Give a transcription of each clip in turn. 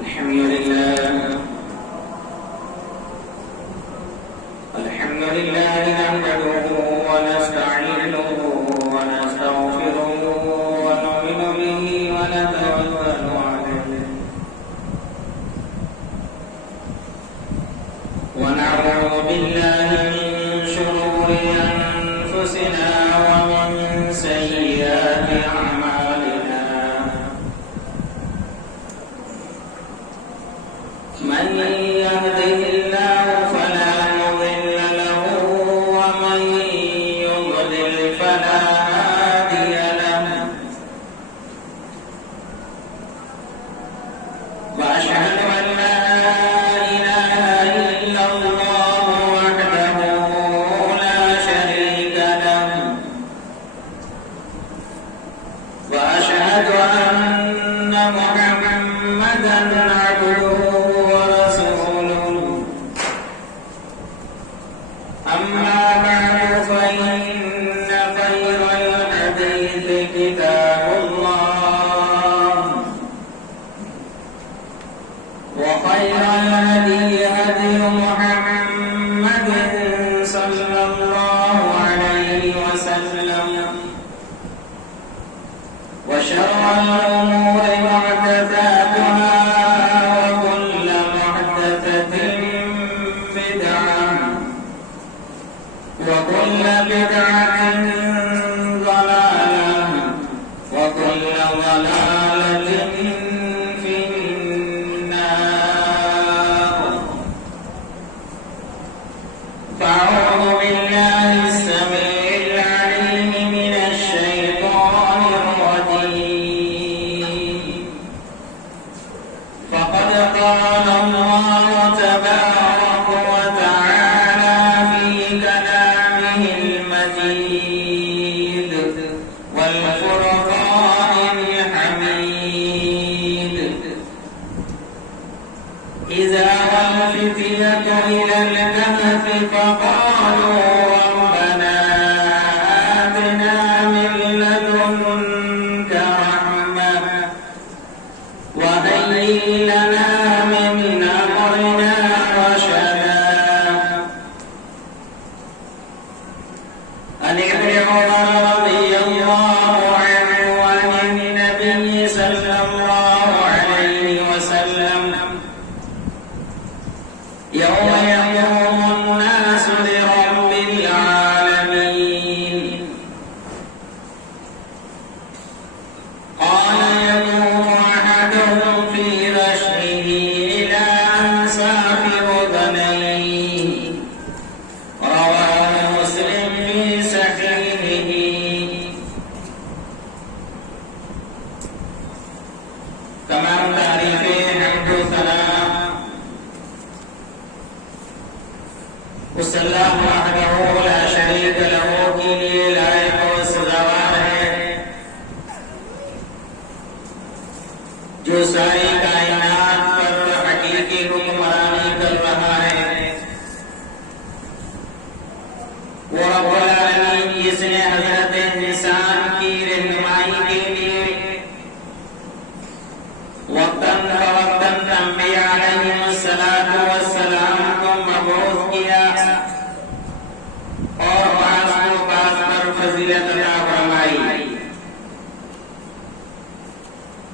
الحمد لله نحمده ونستعينه ونستغفره ونؤمن به ونتوكل عليه ونعوذ بالله من شرور أنفسنا ومن سيئات أعمالنا من يهده الله فلا مضل له ومن يضلل فلا هادي له وأشهد أن لا إله إلا الله وحده لا شريك له وأشهد أن محمدا عبده ورسوله أما بعد فإن خير الحديث كتاب الله وخير الهدي هدي محمد صلى الله عليه وسلم وشر الأمور محدثاتها وكل محدثة بدعة وكل بدعة ضلالة وكل ضلالة في النار فأعوذ بالله السميع العليم من الشيطان الرجيم فقد قال الله تبارك وتعالى في كلامه المجيد والفرقان الحميد إذا الفتية إلى الكهف فقالوا ربنا آتنا من لدنك رحمة وهيئ لنا من أمرنا رشدا عن ابن عمر رضي الله عنه عن النبي صلى الله عليه وسلم يوم يقوم الناس لرب العالمين قال يقوم أحدهم في رشحه إلى أنساف أذنيه رواه مسلم في صحيحه تمام تعریفیں حمد و ثنا اس اللہ وحدہ لا شریک لہ کے لیے لائق و سزاوار ہے جو ساری کائنات پر حقیقی حکمرانی کر رہا ہے وہ رب العالمین جس نے حضرت انسان کی رہنمائی کے لیے وقتاً فوقتاً انبیاء علیہم الصلاۃ والسلام کو مبعوث کیا اور بعض کو بعض پر فضیلت عطا فرمائی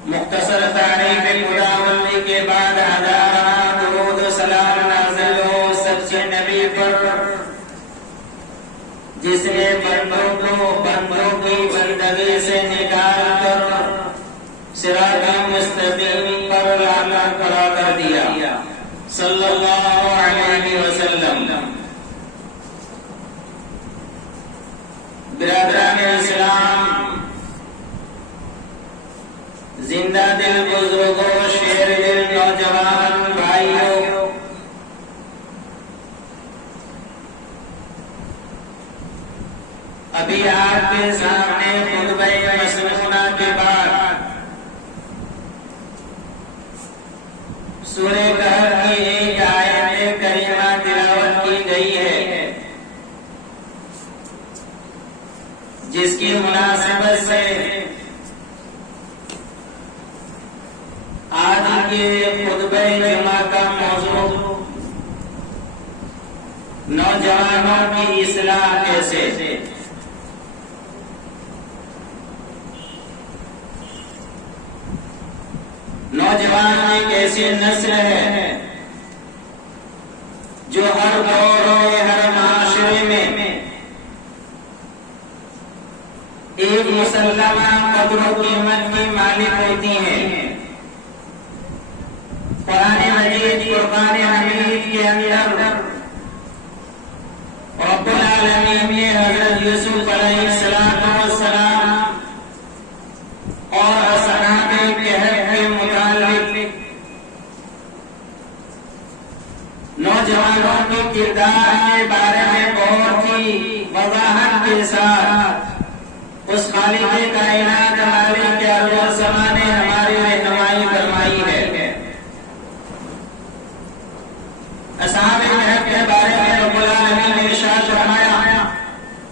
مختصر تعریف خداوندی کے بعد ہزارہ درود و سلام نازل ہو سب سے نبی پر جس نے بندوں کی بندگی سے نکال کر صراط مستقیم پر لانا کھڑا کر دیا صلی اللہ علیہ وسلم برادران اسلام زندہ دل بزرگوں شیر دل نوجوان بھائیوں ابھی آپ کے سامنے خطبہ مسنونہ کے بعد سورہ کہف کی ایک آیت کریمہ تلاوت کی گئی ہے جس کی مناسبت سے آج کے خطبہ جمعہ کا موضوع نوجوانوں کی اصلاح کیسے۔ نوجوان ایک ایسی نسل ہے جو ہر دور میں ہر معاشرے میں ایک مسلمہ قدر و قیمت کی مالک ہوتی ہیں۔ قرآن مجید فرقان حمید کے اندر رب العالمین نے حضرت یوسف علیہ السلام اور اصحاب کہف کے متعلق نوجوانوں کے کردار کے بارے میں بہت ہی وضاحت کے ساتھ اس خالق کائنات مالک ارض و سماء نے ہماری رہنمائی فرمائی ہے۔ اصحاب کہف کے بارے میں رب العالمین نے ارشاد فرمایا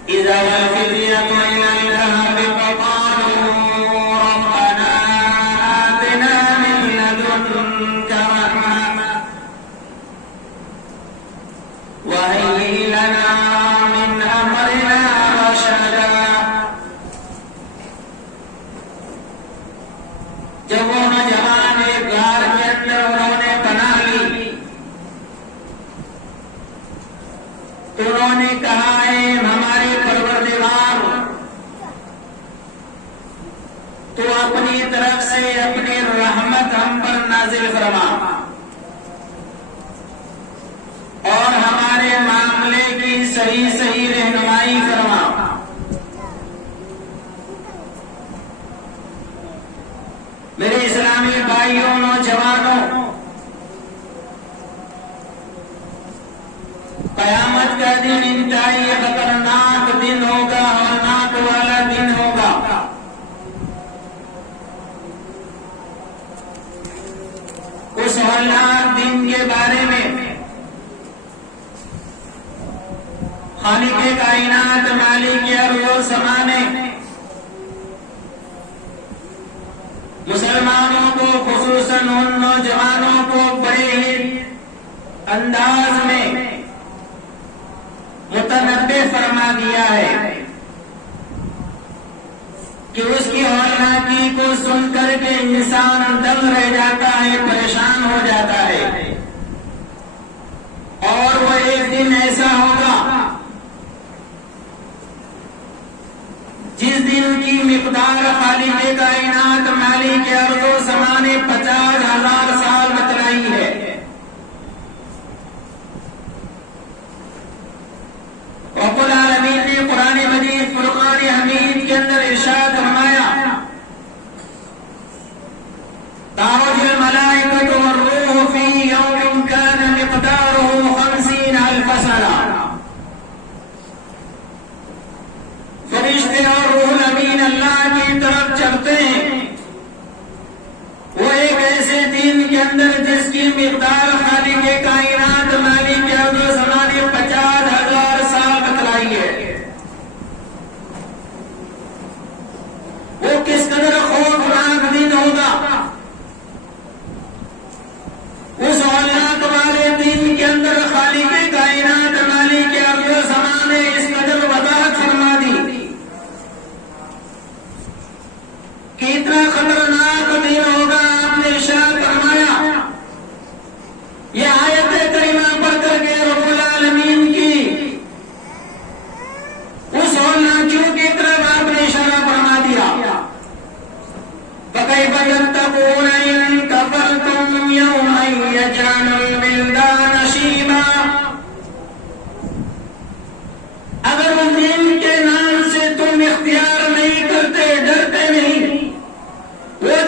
اذا والفتية إلى الذهب فقالوا ربنا آتنا من لدنك رحمة وهيئ لنا من أمرنا رشدا۔ جب وہ نوجوان ایک غار کے اندر انہوں نے پناہ لی تو انہوں نے کہا ہے ہمارے پروردگار تو اپنی طرف سے اپنی رحمت ہم پر نازل فرما اور ہمارے معاملے کی صحیح رہنمائی فرما۔ میرے اسلامی بھائیوں نوجوانوں، قیامت کا دن انتہائی خطرناک دن ہوگا، ہولناک والا دن ہوگا۔ اس ہولناک دن کے بارے میں خالق کائنات مالک ارض و سماء نے مسلمانوں کو خصوصاً ان نوجوانوں کو بڑے ہی انداز میں متنبع فرما دیا ہے کہ اس کی ہولناکی کو سن کر کے انسان دنگ رہ جاتا ہے، پریشان ہو جاتا ہے۔ اور وہ ایک دن ایسا ہوگا جس دن کی مقدار خالق کائنات مالک ارض و سماء نے 50,000 سال بتلائی ہے۔ رب العالمین نے قرآن مجید فرقان حمید کے اندر ارشاد فرمایا تعرج الملائکۃ والروح فی یوم کان مقدارہ 50,000 سنہ۔ فرشتے اور روح الامین اللہ کی طرف چلتے ہیں وہ ایک ایسے دن کے اندر جس کی مقدار خالق کائنات مالک ارض و سماء نے 50,000 سال بتلائی ہے۔ وہ کس قدر خوفناک دن ہوگا۔ اس ہولناک والے دن کے اندر خالق کائنات مالک ارض و سماء نے اس قدر وضاحت فرما دی کہ اتنا خطرناک دن ہوگا۔ آپ نے ارشاد فرمایا یہ آیت کریمہ پڑھ کر کے رب العالمین کی اس ہولناکیوں کی طرف آپ نے اشارہ فرما دیا۔ فَكَيْفَ تَتَّقُونَ إِن كَفَرْتُمْ يَوْمًا يَجْعَلُ الْوِلْدَانَ شِيبًا۔ اگر اس دن کے نام سے تم اختیار نہیں کرتے، ڈرتے نہیں، وہ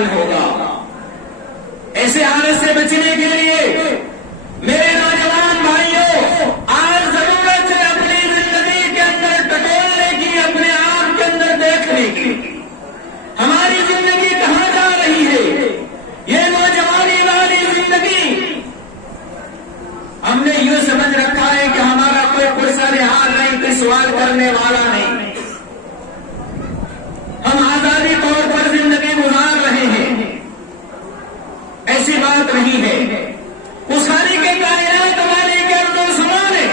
دن ہوگا. ایسے حالت سے بچنے کے لیے میرے نوجوان بھائیوں آج ضرورت ہے اپنی زندگی کے اندر ٹٹولنے کی, اپنے آپ کے اندر دیکھنے کی. ہماری زندگی کہاں جا رہی ہے؟ یہ نوجوانی والی زندگی ہم نے یوں سمجھ رکھا ہے کہ ہمارا کوئی پرسہ نہال نہیں, کوئی سوال کرنے والا نہیں. ہم آزادی طور پر زندگی گزار رہے ہیں. ایسی بات نہیں ہے. اس خالق کے کائنات والے کے ارض و سما نے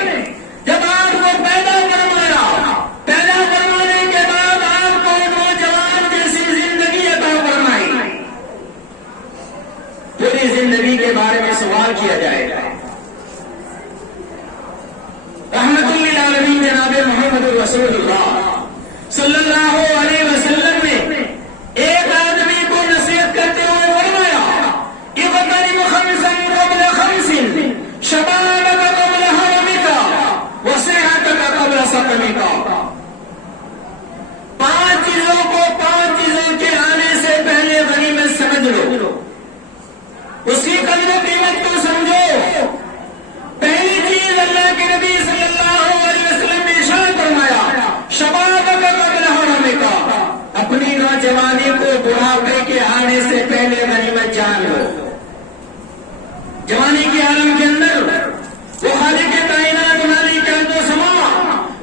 جب آپ کو پیدا فرمایا, پیدا فرمانے کے بعد آپ کو نوجوان جیسی زندگی عطا فرمائی. پوری زندگی کے بارے میں سوال کیا جائے گا. رحمت للعالمین جناب محمد رسول اللہ صلی اللہ علیہ وسلم نے ایک آدمی کو نصیحت کرتے ہوئے فرمایا, اغتنم خمسا قبل خمس, شبابک قبل حرمک وصحتک قبل سقمک. 5 چیزوں کو 5 چیزوں کے آنے سے پہلے غنیمت سمجھ لو, اس کی قدر و قیمت کو سمجھو. پہلی چیز اللہ کے نبی صلی اللہ علیہ وسلم نے ارشاد فرمایا, شبابک قبل حرمک, اپنی نوجوانی کو بڑھاپے کے آنے سے پہلے غنیمت جان لو. جوانی کے عالم کے اندر وہ خالق کائنات مالک ارض و سما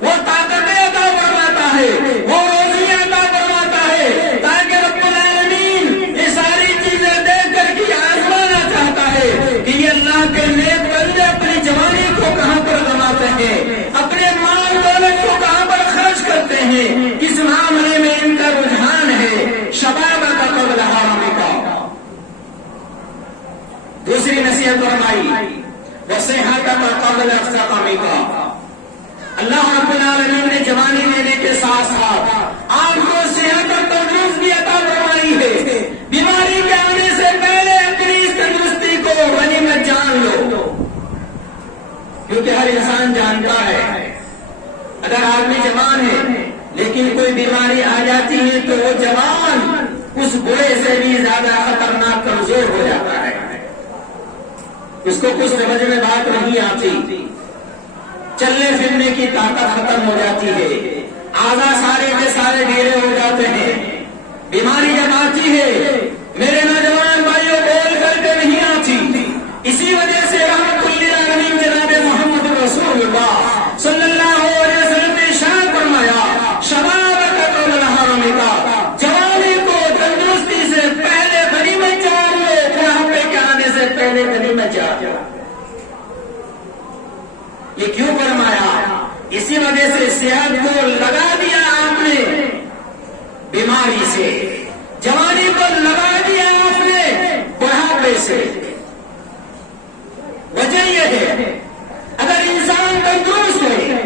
وہ طاقتیں عطا فرماتا ہے, وہ روزیاں عطا فرماتا ہے, تاکہ رب العالمین یہ ساری چیزیں دیکھ کر کے آزمانا چاہتا ہے کہ یہ اللہ کے نیک بندے اپنی جوانی کو کہاں پر گنواتے ہیں, اپنے مال دولت کو کہاں پر خرچ کرتے ہیں, کس معاملے میں ان کا رجحان ہے. شبابک قبل حرمک. دوسری نصیحت فرمائی, وصحتک قبل سقمک. اللہ رب العالمین نے جوانی دینے کے ساتھ ساتھ آپ کو صحت اور تندرستی عطا فرمائی ہے. بیماری کے آنے سے پہلے اپنی اس تندرستی کو غنیمت جان لو, کیونکہ ہر انسان جانتا ہے اگر آدمی جوان ہے لیکن کوئی بیماری آ جاتی ہے تو وہ جوان اس بوڑھے سے بھی زیادہ خطرناک کمزور ہو جاتا ہے. اس کو کچھ سمجھ میں بات نہیں آتی, چلنے پھرنے کی طاقت ختم ہو جاتی ہے, اعضاء سارے کے سارے ڈھیلے ہو جاتے ہیں. بیماری جب آتی ہے میرے نوجوان بھائیوں بول کر کے نہیں آتی. اسی وجہ سے رحمت للعالمین جناب محمد رسول اللہ صلی اللہ علیہ وسلم نے ارشاد فرمایا, شبابک قبل حرمک, جوانی کو تندرستی سے پہلے غنیمت جان لو, بڑھاپے کے آنے سے پہلے غنیمت جان لو. یہ کیوں فرمایا؟ اسی وجہ سے صحت کو لگا دیا آپ نے بیماری سے, جوانی کو لگا دیا آپ نے بڑھاپے سے. وجہ یہ ہے اگر انسان تندرست ہے,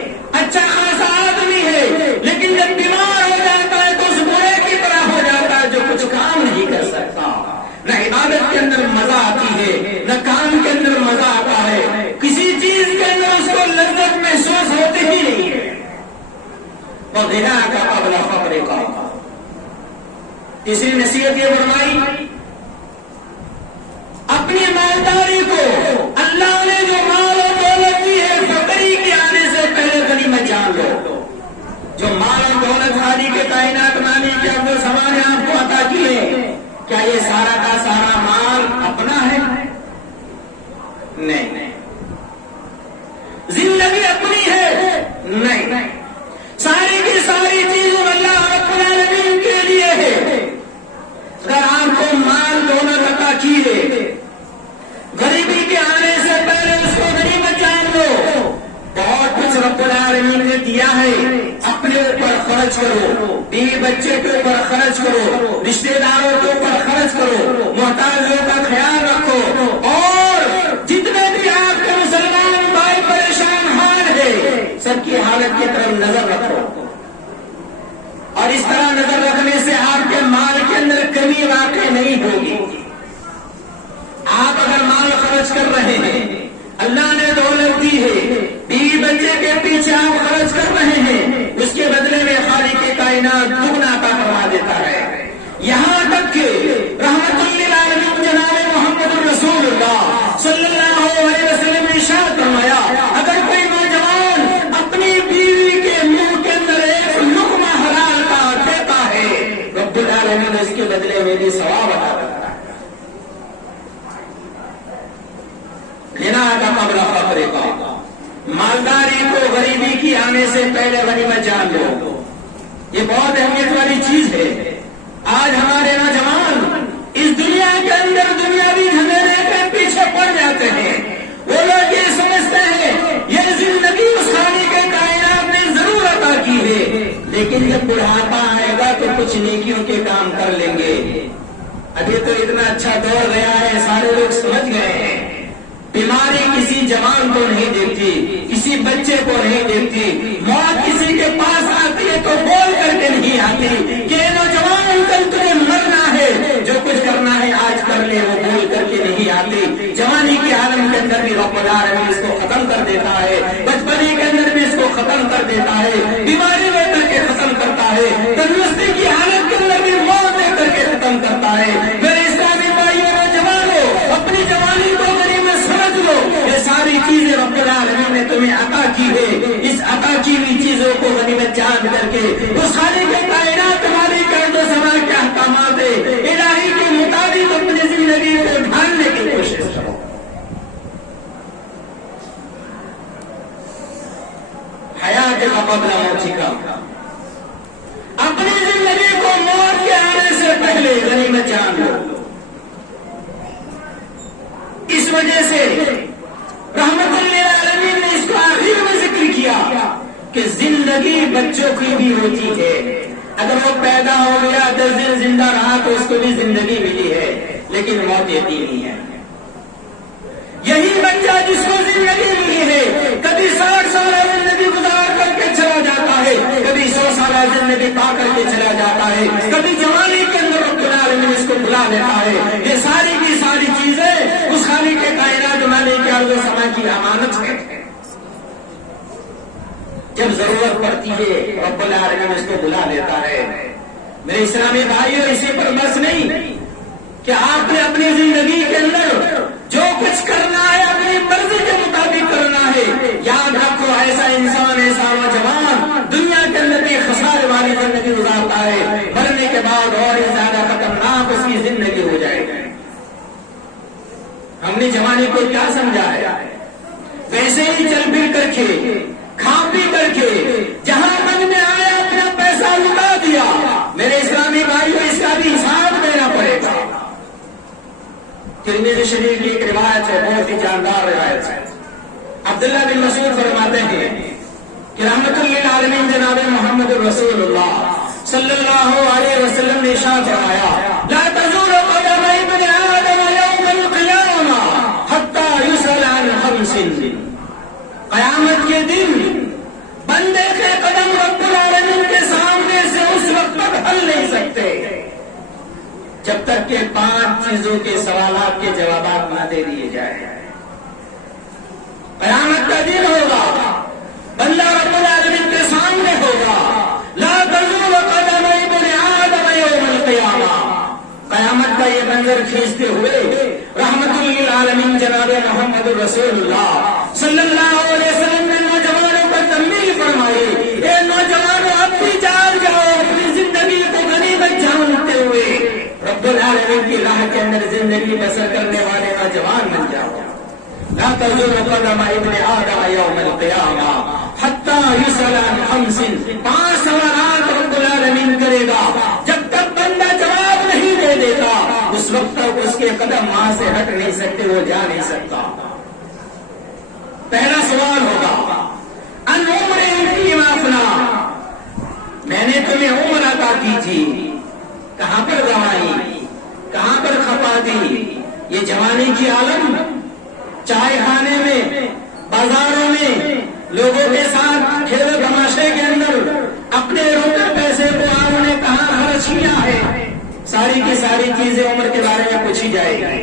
اچھا خاصا آدمی ہے, لیکن جب بیمار ہو جاتا ہے تو اس بوڑھے کی طرح ہو جاتا ہے جو کچھ کام نہیں کر سکتا. نہ عبادت کے اندر مزہ آتی ہے, نہ کام کے اندر مزہ آتا ہے, کسی چیز کے اندر اس کو لذت محسوس ہوتی ہی نہیں ہے. وغناک قبل فقرک. تیسری نصیحت یہ فرمائی, اپنی مالداری کو اللہ نے جو مال و دولت دی ہے فقری کے آنے سے پہلے غنیمت جان لو. جو مال و دولت خالق کے کائنات مالک کے ارض و سما نے آپ کو عطا کی ہے, کیا یہ سارا کا سارا مال اپنا ہے؟ نہیں. زندگی اپنی ہے؟ نہیں. ساری کی ساری چیزوں اللہ رب العالمین کے لیے ہے. اگر آپ کو مال دولت عطا کی ہے, غریبی کے آنے سے پہلے اس کو غنیمت جان لو. بہت کچھ رب العالمین نے دیا ہے, اپنے اوپر خرچ کرو, بیوی بچے کے اوپر خرچ کرو, رشتے داروں کے اوپر خرچ کرو, محتاجوں کا خیال رکھو, اور جتنے بھی آپ کے مسلمان بھائی پریشان حال ہے سب کی حالت کی طرف نظر رکھو. اور اس طرح نظر رکھنے سے آپ کے مال کے اندر کمی واقع نہیں ہوگی. آپ اگر مال خرچ کر رہے ہیں, اللہ نے دولت دی ہے, بیوی بچے کے پیچھے آپ خرچ کر رہے ہیں, اس کے بدلے میں خالق کائنات دگنا عطا فرما دیتا ہے. یہاں تک کہ رحمت آنے سے پہلے غنیمت جان لو. یہ بہت اہمیت والی چیز ہے. آج ہمارے نوجوان اس دنیا کے اندر دنیاوی جھمیلے کے پیچھے پڑ جاتے ہیں. وہ لوگ یہ سمجھتے ہیں یہ زندگی اس خالق کے کائنات نے ضرور عطا کی ہے، لیکن جب بڑھاپا آئے گا تو کچھ نیکیوں کے کام کر لیں گے. ابھی تو اتنا اچھا دور گیا ہے، سارے لوگ سمجھ گئے ہیں بیماری کسی جوان کو نہیں دیکھتی، کسی بچے کو نہیں دیکھتی. موت کسی کے پاس آتی ہے تو بول کر کے نہیں آتی کہ نوجوان کل تجھے مرنا ہے، جو کچھ کرنا ہے آج کر لے، وہ بول کر کے نہیں آتی. جوانی کے عالم کے اندر بھی رب العالمین اس کو ختم کر دیتا ہے، بچپنے کے اندر بھی اس کو ختم کر دیتا ہے، بیماری لے کر کے ختم کرتا ہے، تندرستی کی حالت کے اندر بھی موت دے کر کے ختم کرتا ہے. میرے اسلامی بھائیوں نوجوانوں، اپنی جوانی کو غنیمت سمجھ لو. یہ ساری چیزیں رب العالمین نے تمہیں عطا کی ہے. اس عطا کی ہوئی چیزوں کو غنیمت جان کر کے اس خالق کے کائنات تمہاری قید و سما کے احکامات الہی کے مطابق اپنی زندگی کو ڈھالنے کی کوشش کرو. حیات قبل موتک، اپنی زندگی کو موت کے آنے سے پہلے غنیمت جان لو. اس وجہ سے رحمت للعالمین نے اس کو آخر میں ذکر کیا کہ زندگی بچوں کی بھی ہوتی ہے. اگر وہ پیدا ہو گیا 10 دن زندہ رہا تو اس کو بھی زندگی ملی ہے، لیکن موت یقینی ہے. یہی بچہ جس کو زندگی ملی ہے کبھی 60 سالہ زندگی گزار کر کے چلا جاتا ہے، کبھی 100 سالہ زندگی پا کر کے چلا جاتا ہے، کبھی جوانی کے اندر رب العالمین اس کو بلا لیتا ہے. یہ ساری کی ساری چیزیں اس خالق کے کائنات مالک کے ارض و سما کی امانت ہے. جب ضرورت پڑتی ہے رب العالمین اس کو بلا لیتا ہے. میرے اسلامی بھائیوں، اسی پر بس نہیں کہ آپ نے اپنی زندگی کے اندر جو کچھ کرنا ہے اپنی مرضی کے مطابق کرنا ہے. یاد رکھو ایسا انسان، ایسا نوجوان دنیا کے اندر بھی خسارے والی زندگی گزارتا ہے، مرنے کے بعد اور زیادہ خطرناک اس کی زندگی ہو جائے گی. ہم نے جوانی کو کیا سمجھا ہے؟ ویسے ہی چل پھر کر کے، کھا پی کر کے، جہاں من میں آیا اپنا پیسہ لٹا دیا. میرے اسلامی بھائیوں، اس کا بھی حساب دینا پڑے گا. ترمذی شریف کی ایک روایت ہے، بہت ہی جاندار روایت ہے. عبداللہ بن مسعود فرماتے ہیں کہ رحمت للعالمین جناب محمد رسول اللہ صلی اللہ علیہ وسلم نے ارشاد فرمایا، لا تزول قدم ابن آدم یوم القیامہ حتی یسأل عن خمس. قیامت کے دن بندے کے قدم رب العالمین کے سامنے سے اس وقت تک ہل نہیں سکتے جب تک کہ 5 چیزوں کے سوالات کے جوابات نہ دے دیے جائیں. قیامت کا دن ہوگا، بندہ رب العالمین کے سامنے ہوگا. لا تزول قدم ابن آدم یوم القیامہ. قیامت کا یہ منظر کھینچتے ہوئے رحمت للعالمین جناب محمد رسول اللہ صلی اللہ علیہ وسلم نے نوجوانوں پر تنبیہ فرمائی، اے نوجوانوں اب بھی جان جاؤ، اپنی زندگی کو غنیمت جانتے ہوئے رب العالمین کی راہ کے اندر زندگی بسر کرنے والے نوجوان بن جاؤ. لا تزول قدم ابن آدم یوم القیامہ حتی یسأل عن خمس. 5 سوالات رب العالمین کرے گا. جب تک بندہ جواب نہیں دے دیتا اس وقت تک اس کے قدم وہاں سے ہٹ نہیں سکتے، وہ جا نہیں سکتا. پہلا سوال ہوگا ان عمرہ فیما افنا. میں نے تمہیں عمر عطا کی تھی، کہاں پر گنوائی، کہاں پر کھپا دی؟ یہ جوانی کی عالم چائے کھانے میں، بازاروں میں، لوگوں کے ساتھ کھیل و تماشے کے اندر اپنے روپے پیسے کو آپ نے کہاں خرچ کیا ہے، ساری کی ساری چیزیں عمر کے بارے میں پوچھی جائے گی.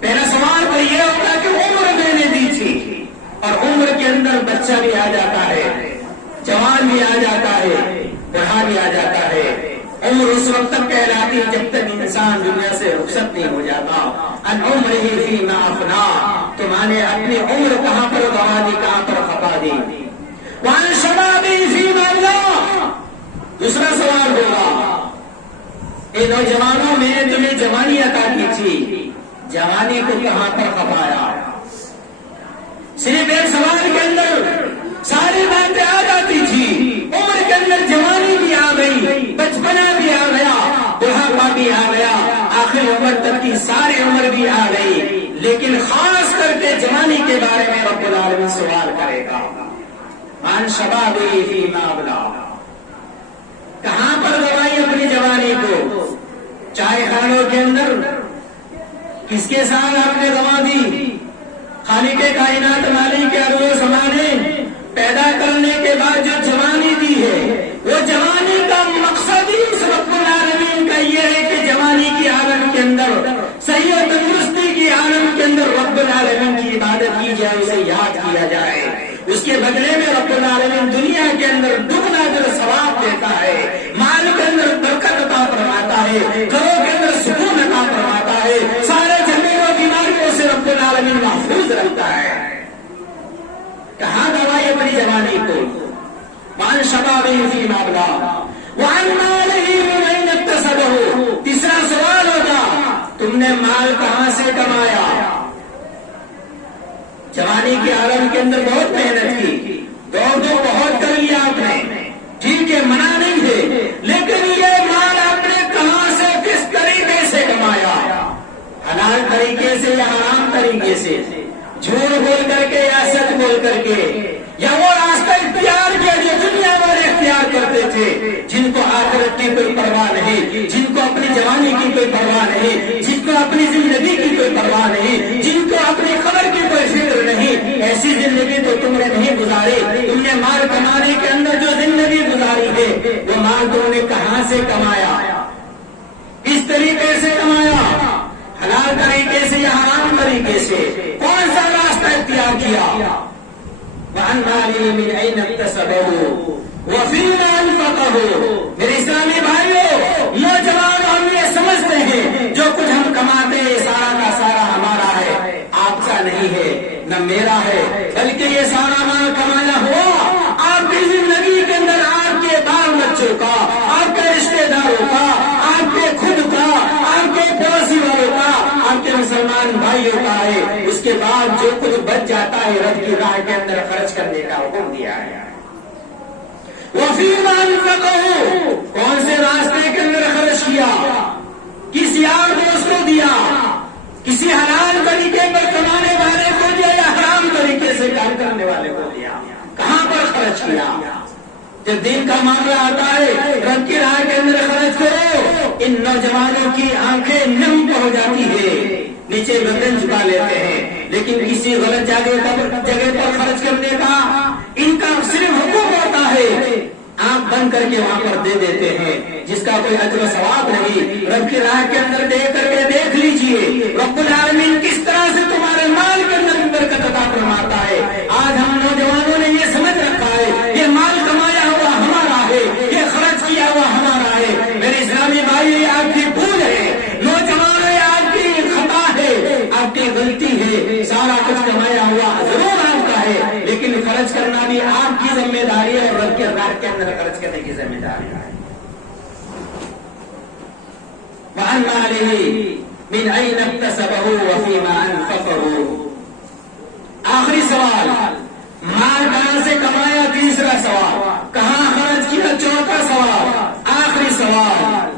پہلا سوال پر یہ ہوگا کہ عمر میں نے دی تھی، اور عمر کے اندر بچہ بھی آ جاتا ہے، جوان بھی آ جاتا ہے، بوڑھا بھی آ جاتا ہے. عمر اس وقت تک کہلاتی ہے جب تک انسان دنیا سے رخصت نہیں ہو جاتا. ان عمرہ فیما افنا. تمہارے اپنی عمر کہاں پر گنوا دی، کہاں پر کھپا دی. وعن شبابہ فیما ابلا. دوسرا سوال ہوگا، اے نوجوانوں میں نے تمہیں جوانی عطا کی تھی، جوانی کو کہاں پر کھپایا؟ صرف ایک سوال کے اندر ساری باتیں آ جاتی کی ساری عمر بھی آ گئی، لیکن خاص کر کے جوانی کے بارے میں رب العالمین سوال کرے گا، عن شبابی فیما ابلا، کہاں پر گوائی اپنی جوانی کو؟ چائے خانوں کے اندر کس کے ساتھ آپ نے گوا دی؟ خالق کائنات مالک کے ارض و زمانے پیدا کرنے کے بعد جو جوانی دی ہے، وہ جوانی کا مقصد ہی اس رب العالمین کا یہ ہے کہ جوانی کی عالم کے اندر، صحیح و تندرستی کی عالم کے اندر رب العالمین کی عبادت کی جائے، اسے یاد کیا جائے۔ اس کے بدلے میں رب العالمین دنیا کے اندر دگنا اجر ثواب دیتا ہے، مال کے اندر برکت عطا فرماتا ہے، گھروں کے اندر سکون عطا فرماتا ہے، سارے جھگڑوں اور بیماریوں سے رب العالمین محفوظ رکھتا ہے۔ کہاں گوائی اپنی جوانی کو؟ وعن شبابہ فیما ابلا وعن مالہ من این اکتسبہ۔ تیسرا سوال ہوگا، تم نے مال کہاں سے کمایا؟ جوانی کے عالم کے اندر بہت محنت کی، دوڑ تو بہت کر لیا آپ نے، ٹھیک ہے، منع نہیں ہے، لیکن یہ مال آپ نے کہاں سے کس طریقے سے کمایا؟ حلال طریقے سے یا حرام طریقے سے؟ جھوٹ بول کر کے یا سچ بول کر کے؟ یا وہ راستہ اختیار کیا جو دنیا والے اختیار کرتے تھے، جن کو آخرت کی کوئی پرواہ نہیں، جن کو اپنی جوانی کی کوئی پرواہ نہیں، جن کو اپنی زندگی کی کوئی پرواہ نہیں، جن کو اپنی خبر کی کوئی فکر نہیں؟ ایسی زندگی تو تم نے نہیں گزاری۔ تم نے مال کمانے کے اندر جو زندگی گزاری ہے، وہ مال تم نے کہاں سے کمایا؟ کس طریقے سے کمایا؟ حلال طریقے سے یا حرام طریقے سے؟ کون سا راستہ اختیار کیا؟ وعن مالی من این اکتسبہ وفیما انفقہ۔ میرے اسلامی بھائیوں، نوجوان ہم یہ سمجھتے ہیں جو کچھ ہم کماتے ہیں سارا کا سارا ہمارا ہے، آپ کا نہیں ہے، نہ میرا ہے، بلکہ یہ سارا مال کمایا ہوا آپ کی زندگی کے اندر آپ کے بال بچوں کا، آپ کے رشتے داروں کا، آپ کے خود کا، آپ کے پڑوسی والوں کا، آپ کے مسلمان بھائیوں کا ہے۔ اس کے بعد جو کچھ بچ جاتا ہے رب کی راہ کے اندر خرچ کرنے کا حکم دیا ہے۔ وفیما انفقہ، کون سے راستے کے اندر خرچ کیا؟ کس یار دوست کو دیا؟ کسی حلال طریقے پر کمانے والے کو دیا یا حرام طریقے سے کام کرنے والے کو دیا؟ کہاں پر خرچ کیا؟ جب دین کا معاملہ آتا ہے رب کی راہ کے اندر خرچ کرو، ان نوجوانوں کی آنکھیں نم ہو جاتی ہے، نیچے گردن جھکا لیتے ہیں، لیکن کسی غلط جگہ پر خرچ کرنے کا ان کا صرف حکم ہوتا ہے، آنکھ بند کر کے وہاں پر دے دیتے ہیں، جس کا کوئی اجر و ثواب نہیں۔ رب کی راہ کے اندر دے کر کے دیکھ لیجئے رب العالمین کس طرح سے تمہارے مال کے اندر برکت عطا فرماتا ہے۔ آج ہم نوجوانوں نے یہ سمجھ رکھا ہے یہ مال کمایا ہوا ہمارا ہے، یہ خرچ کیا ہوا ہمارا ہے۔ میرے اسلامی بھائی، یہ آپ کی بھول ہے، نوجوانوں، یہ آپ کی خطا ہے، آپ کی غلطی ہے۔ سارا کچھ کمایا ہوا ضرور آپ کا ہے، لیکن خرچ کرنا بھی آپ کی ذمہ داری ہے اور رب کے راہ کے اندر خرچ کرنے کی ذمہ داری ہے۔ وعن مالہ من این اکتسبہ وفیما انفقہ۔ آخری سوال، مال کہاں سے کمایا؟ تیسرا سوال، کہاں خرچ کیا؟ چوتھا سوال، آخری سوال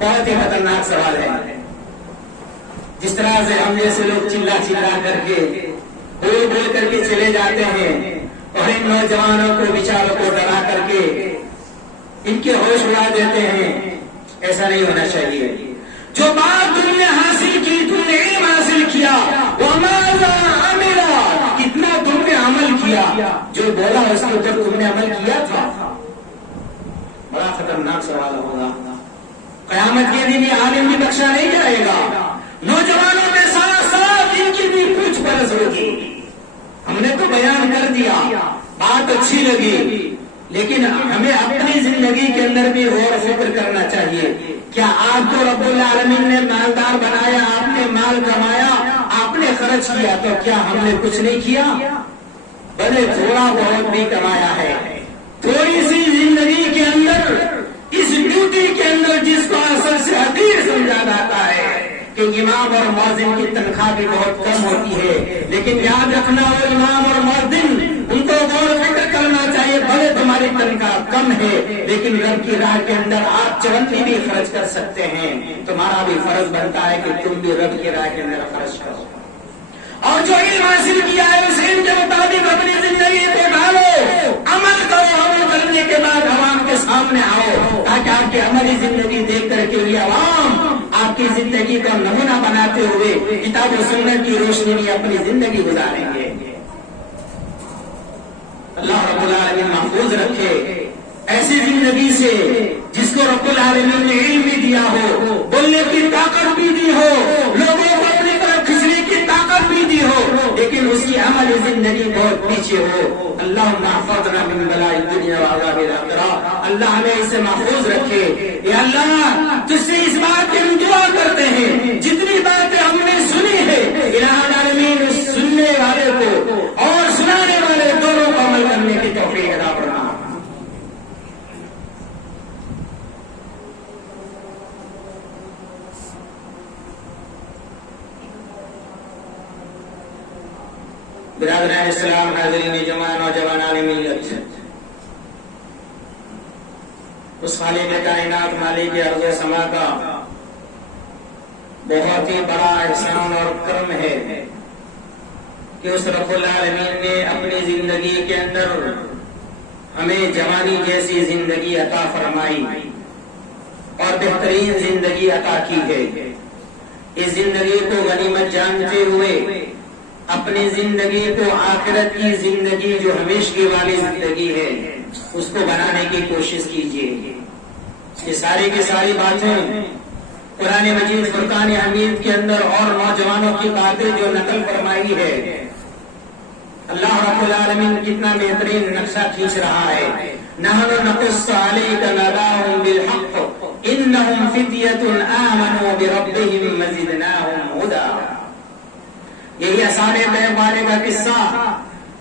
بہت ہی خطرناک سوال ہے۔ جس طرح سے ہم جیسے لوگ چلا چلا کر کے بول بول کر کے چلے جاتے ہیں اور ان نوجوانوں کو بیچاروں کو ڈرا کر کے ان کے ہوش اڑا دیتے ہیں، ایسا نہیں ہونا چاہیے۔ جو بات تم نے حاصل کی، تم نے علم حاصل کیا، وماذا عمل، کتنا تم نے عمل کیا، جو بولا اس کے اوپر تم نے عمل کیا تھا؟ بڑا خطرناک سوال ہوگا۔ قیامت کے دن یہ عالم بھی بخشا نہیں جائے گا، نوجوانوں کے ساتھ ساتھ ان کی بھی پوچھ پرچھ ہوگی۔ ہم نے تو بیان کر دیا، بات اچھی لگی، لیکن ہمیں اپنی زندگی کے اندر بھی غور و فکر کرنا چاہیے۔ کیا آپ کو رب العالمین نے مالدار بنایا، آپ نے مال کمایا، آپ نے خرچ کیا، تو کیا ہم نے کچھ نہیں کیا؟ بھلے تھوڑا بہت بھی کمایا ہے، تھوڑی سی زندگی کے اندر، اس ڈیوٹی کے اندر جس کو اصل سے حقیر سمجھا جاتا ہے کہ امام اور مؤذن کی تنخواہ بھی بہت کم ہوتی ہے، لیکن یاد رکھنا وہ امام اور مؤذن ان کو غور و فکر کرنا چاہیے، بھلے تمہاری تنخواہ کم ہے، لیکن رب کی راہ کے اندر آپ چوندی بھی خرچ کر سکتے ہیں، تمہارا بھی فرض بنتا ہے کہ تم بھی رب کی راہ کے اندر خرچ کرو، اور جو علم حاصل کیا ہے اس علم کے مطابق اپنی زندگی کو ڈالو، عمل کرو، عمل کرنے کے بعد عوام کے سامنے آؤ، تاکہ آپ کی عملی زندگی دیکھ کر کے یہ عوام آپ کی زندگی کا نمونہ بناتے ہوئے کتاب و سنت کی روشنی میں اپنی زندگی گزاریں گے۔ اللہ رب العالمین محفوظ رکھے ایسی زندگی سے جس کو رب العالمین نے علم بھی دیا ہو، بولنے کی طاقت بھی دی ہو، لوگوں کو اپنی طرف کھینچنے کی طاقت بھی دی ہو، لیکن اس کی عملی زندگی بہت پیچھے ہو۔ اللہم احفظنا من بلاء الدنیا وعذاب الآخرہ، اللہ ہمیں اسے محفوظ رکھے۔ یا اللہ تجھ سے اس بات کی ہم دعا کرتے ہیں، جتنی باتیں ہم نے سنی ہے الہ العالمین اس سننے والے کو اور سنانے والے دونوں کو عمل کرنے کی توفیق عطا فرما۔ برادران اسلام، حاضرین جمع، نوجوانان ملت، اس خالق کائنات مالک ارض و سما کا بہت ہی بڑا احسان اور کرم ہے کہ اس رب العالمین نے اپنی زندگی کے اندر ہمیں جوانی جیسی زندگی عطا فرمائی اور بہترین زندگی عطا کی ہے۔ اس زندگی کو غنیمت جانتے ہوئے اپنی زندگی کو آخرت کی زندگی جو ہمیشگی والی زندگی ہے اس کو بنانے کی کوشش کیجیے۔ یہ ساری کی ساری باتیں قرآن مجید فرقان حمید کے اندر اور نوجوانوں کی باتیں جو نقل فرمائی ہے، اللہ رب العالمین کتنا بہترین نقشہ کھینچ رہا ہے۔ نحن نقص علیک نبأهم بالحق انہم فتیۃ آمنوا بربہم وزدناہم ہدی۔ یہی اصحاب کہف والے کا قصہ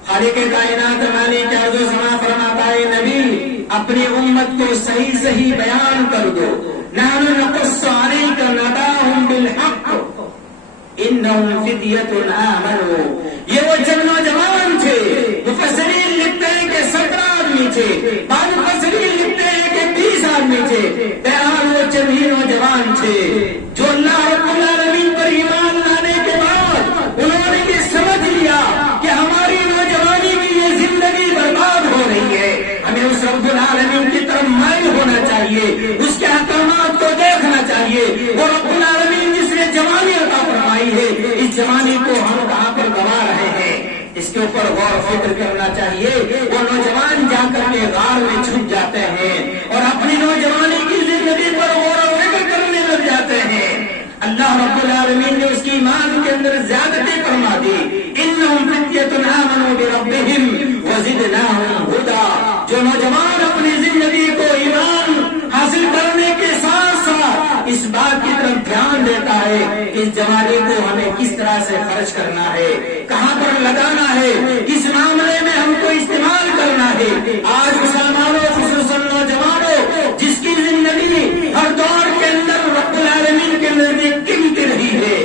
خالق کائنات مالک ارض و سما فرماتا ہے، نبی اپنی امت کو صحیح صحیح بیان کر دو۔ نحن نقص علیک نبأهم بالحق انہم فتیۃ آمنوا۔ یہ وہ چند نوجوان تھے، مفسرین لکھتے ہیں کہ 17 آدمی تھے، بعض مفسرین لکھتے ہیں کہ 20 آدمی تھے، بہرحال وہ چند ہی نوجوان تھے جو اللہ رب العالمین پر ایمان لانے کے بعد انہوں نے یہ سمجھ لیا کہ ہماری نوجوانی کی یہ زندگی برباد ہو رہی ہے، ہمیں اس رب العالمین کی طرف مائل ہونا چاہیے، اس کے احکامات کو دیکھنا چاہیے۔ وہ رب العالمین جس نے جوانی عطا فرمائی ہے، اس جوانی کو ہم کہاں پر گوا رہے ہیں، اس کے اوپر غور و فکر کرنا چاہیے۔ وہ نوجوان جا کر کے غار میں چھپ جاتے ہیں اور اپنی نوجوانی کی زندگی پر غور و فکر کرنے لگ جاتے ہیں۔ اللہ رب العالمین نے اس کی ایمان کے اندر زیادتی فرما دی۔ انہم فتیۃ آمنوا بربہم وزدناہم ہدی۔ جو نوجوان اپنی زندگی کو ایمان حاصل کرنے کے ساتھ ساتھ اس بات کی طرف دھیان دیتا ہے کہ اس جوانی کو ہمیں کس طرح سے خرچ کرنا ہے، کہاں پر لگانا ہے، کس معاملے میں ہم کو استعمال کرنا ہے۔ آج مسلمانوں خصوصاً نوجوانوں جس کی زندگی ہر دور کے اندر رب العالمین کے نزدیک قیمتی رہی ہے،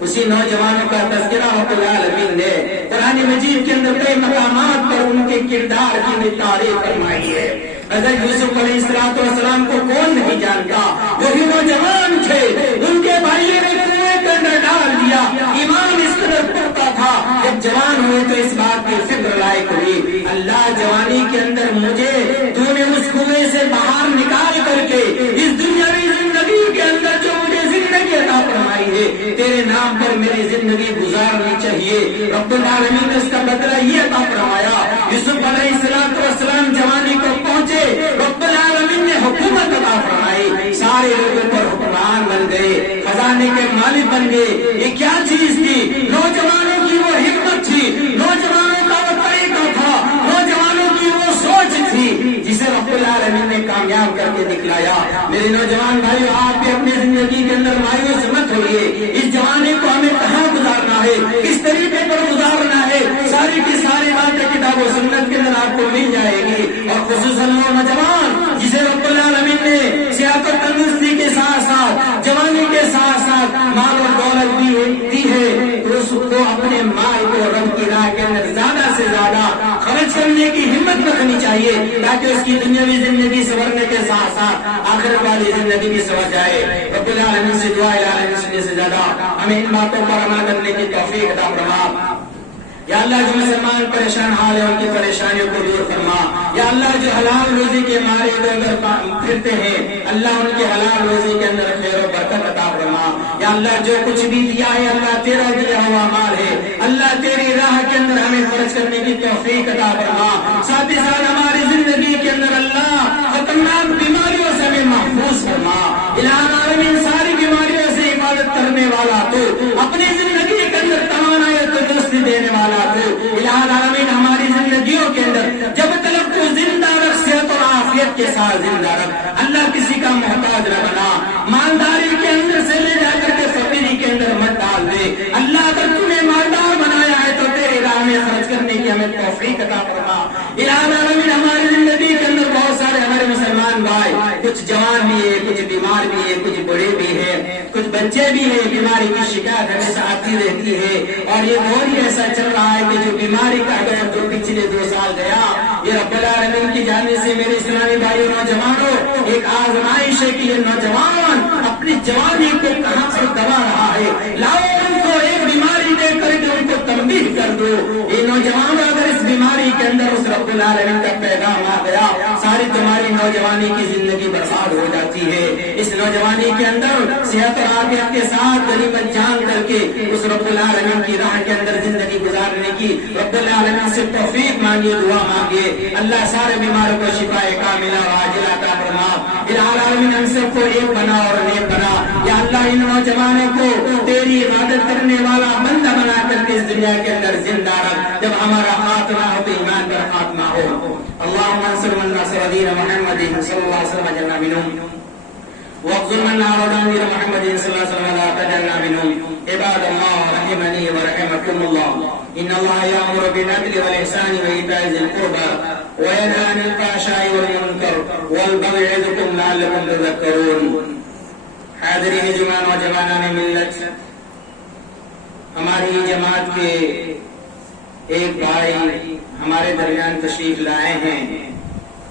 اسی نوجوانوں کا تذکرہ رب العالمین نے قرآن مجید کے اندر کئی مقامات پر ان کے کردار کی تعریف فرمائی ہے۔ حضرت یوسف علیہ السلام کو کون نہیں جانتا، وہی نوجوان تھے، ان کے بھائیوں نے کنویں کے اندر ڈال دیا، ایمان اس قدر پختہ تھا، جب جوان ہوئے تو اس بات کی فکر لائق ہوئی، اللہ جوانی کے اندر مجھے تو نے اس کنویں سے باہر نکال کر کے اس دنیاوی زندگی کے اندر جو مجھے زندگی عطا فرمائی ہے، تیرے نام پر میری زندگی گزارنی چاہیے۔ رب العالمین نے اس کا بدلہ یہ عطا فرمایا۔ یوسف علیہ السلام جوانی کو پہنچے، رب العالمین نے حکومت عطا فرمائی، سارے لوگوں پر حکمران بن گئے، خزانے کے مالک بن گئے۔ یہ کیا چیز تھی؟ نوجوانوں کی وہ ہمت تھی، نوجوانوں کا وہ طریقہ تھا، نوجوانوں کی وہ سوچ تھی جسے رب العالمین نے کامیاب کر کے دکھلایا۔ میرے نوجوان بھائیو، آپ بھی اپنی زندگی کے اندر مایوس مت ہوئیے۔ اس جوانی کو ہمیں کہاں گزارنا ہے، کس طریقے پر گزارنا ہے، ساری کی ساری باتیں کتاب و سنت کے اندر آپ کو مل جائے گی۔ اور خصوصاً وہ نوجوان جسے رب العالمین نے صحت و تندرستی کے ساتھ ساتھ جوانی کے ساتھ ساتھ مال و دولت بھی دی ہے، تو اس کو اپنے مال کو رب کی راہ کے اندر زیادہ سے زیادہ خرچ کرنے بولنے کی ہمت رکھنی چاہیے تاکہ اس کی دنیاوی زندگی سنورنے کے ساتھ ساتھ آخرت والی زندگی بھی سنور جائے. رب العالمین سے دعا العالمین سے زیادہ ہمیں ان باتوں پر عمل کرنے کی توفیق عطا فرما. یا اللہ جو مسلمان پریشان حال ہے ان کی پریشانیوں کو دور فرما. یا اللہ جو حلال روزی کے مارے اندر پھرتے ہیں اللہ ان کے حلال روزی کے اندر خیر و برکت عطا فرما. یا اللہ جو کچھ بھی دیا ہے اللہ تیرا دیا ہوا مال ہے اللہ تیری راہ کے اندر ہمیں خرچ کرنے کی توفیق عطا فرما. ساتھ ہی ساتھ ہماری زندگی کے اندر اللہ خطرناک بیماریوں سے ہمیں محفوظ فرما. الہ العالمین ساری بیماریوں سے حفاظت کرنے والا تو اپنی زندگی کے اندر توانائی و تندرستی دینے والا تو الہ العالمین ہماری زندگیوں کے اندر جب تک تو زندہ رکھ صحت اور عافیت کے ساتھ زندہ رکھ. اللہ کسی کا محتاج نہ بنا. مالداری کے اندر سے لے جا کر کے فقیری کے اندر مت ڈال دے. اللہ اگر تمہیں مالدار بنایا ہے تو تیری راہ میں خرچ کرنے کی ہمیں توفیق عطا فرما. الہ العالمین ہماری زندگی کے اندر بہت سارے ہمارے مسلمان بھائی کچھ جوان بھی ہے کچھ بیمار بھی ہے کچھ بڑے بھی ہیں کچھ بچے بھی ہیں. بیماری کی شکایت ہمیشہ آتی رہتی ہے اور یہ دور ہی ایسا چل رہا ہے کہ جو بیماری کا اگر جو پچھلے 2 سال گیا یہ رب العالمین کی جانب سے میرے اسلامی بھائیوں نوجوانوں ایک آزمائش ہے کہ یہ نوجوان اپنی جوانی کو کہاں سے دبا رہا ہے. لاؤ ان کو ایک بیماری دے کر کے ان کو تنبیہ کر دو. یہ نوجوان اگر اس بیماری کے اندر اس رب العالمین کا پیغام آ گیا ساری تمہاری نوجوانی کی زندگی برباد ہو جاتی ہے. اس نوجوانی کے اندر صحت اور عافیت کے ساتھ غنیمت جان کر کے اس رب العالمین کی راہ کے اندر زندگی گزارنے کی رب العالمین سے توفیق مانگیے دعا مانگیے. اللہ سارے بیماروں کو شفا کاملہ و عاجلہ عطا فرما. الہ العالمین ہم سب کو ایک بنا اور نیک بنا. یا اللہ ان نوجوانوں کو تیری عبادت کرنے والا بندہ بنا کر کے اس دنیا کے اندر زندہ رکھ جب ہمارا خاتمہ ہو تو ایمان پر خاتمہ ہو. اللهم انصر من نصر دين محمد صلى الله عليه وسلم جنة منهم واخذل من أعرض عن دين محمد صلى الله عليه وسلم لا تجنة منهم. عباد الله رحمني ورحمكم الله إن الله يأمر بالعدل والإحسان وإيتاء ذي القربى وينهى عن الفحشاء والمنكر والبغي يعظكم لعلكم تذكرون. حاضرین جمعہ و جوانان ملت ہماری جماعت کے ایک بھائی ہمارے درمیان تشریف لائے ہیں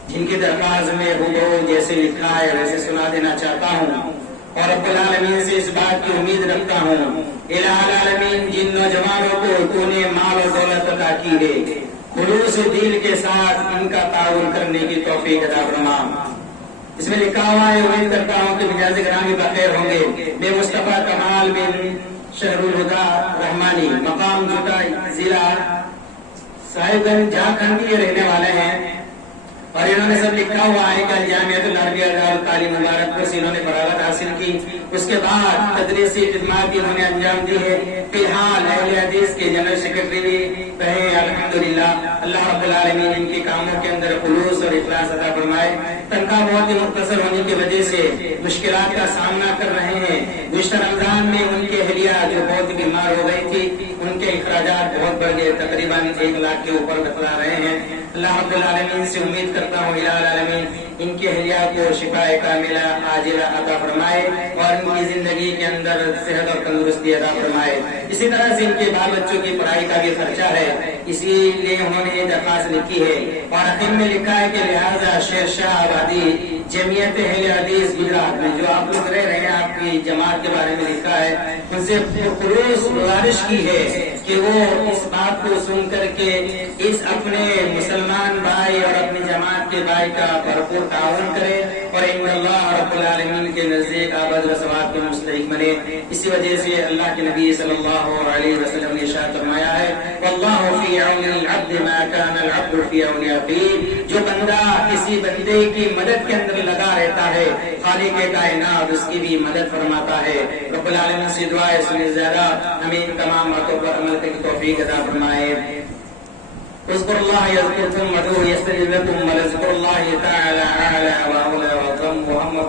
جن کی درخواست میں ہو جیسے لکھا ہے ویسے سنا دینا چاہتا ہوں اور رب العالمین سے اس بات کی امید رکھتا ہوں الہ العالمین جن نوجوانوں کو تو نے مال اور دولت عطا کی ہے خلوص دل کے ساتھ ان کا تعاون کرنے کی توفیق عطا فرما. اس میں لکھا ہوا ہے امید کرتا ہوں کہ مجاز گرامی بخیر ہوں گے. میں مصطفیٰ کمال بن شہر الہدا رحمانی مقام جوٹا ضلع صاحب گنج جھارکھنڈ کے رہنے والے ہیں اور انہوں نے سب لکھا ہوا ہے کہ جامعۃ العربیہ تعلیم مبارک سے انہوں نے فراغت حاصل کی. اس کے بعد تدریسی خدمات انہوں نے انجام دی ہے. فی الحال اہل حدیث کے جنرل سیکرٹری بھی رہے الحمدللہ. اللہ رب العالمین ان کے کاموں کے اندر خلوص اور اخلاص عطا فرمائے. تنخواہ بہت ہی مختصر ہونے کی وجہ سے مشکلات کا سامنا کر رہے ہیں. گزشتہ رمضان میں ان کے اہلیہ جو بہت بیمار ہو گئی تھی ان کے اخراجات بہت بڑھ گئے تقریباً 1 لاکھ کے اوپر بتلا رہے ہیں. اللہ رب العالمین سے امید کرتا ہوں الہ العالمین ان کے اہلیہ کو شفا کاملہ عاجلہ عطا فرمائے اور ان کی زندگی کے اندر صحت اور تندرستی عطا فرمائے. اسی طرح سے ان کے بال بچوں کی پڑھائی کا بھی خرچہ ہے اسی لیے انہوں نے یہ درخواست لکھی ہے اور اخیر میں لکھا ہے کہ لہٰذا شیر شاہ آبادی جمعیت اہل حدیث گجرات میں جو آپ لوگ رہ رہے ہیں آپ کی جماعت کے بارے میں لکھا ہے ان سے خلوص گزارش کی ہے کہ وہ اس بات کو سن کر کے اس اپنے مسلمان بھائی اور اپنی جماعت کے بھائی کا بھرپور تعاون کرے اور ان اللہ رب العالمین کے نزدیک آباد و ثواب کے مستحق بنے. اسی وجہ سے اللہ کے نبی صلی اللہ علیہ وسلم نے ارشاد فرمایا ہے واللہ فی عون العبد ما کان العبد فی عون اخیہ. جو بندہ کسی بندے کی مدد کے اندر لگا رہتا ہے خالق کائنات اس کی بھی مدد فرماتا ہے. رب العالمین سے دعا ہے سنے زیادہ ہمیں ان تمام باتوں پر عمل کرنے کی توفیق عطا فرمائے. اذكر الله يذكركم وادعوه يستجب لكم ولذكر الله تعالى اعلى واولى واعظم محمد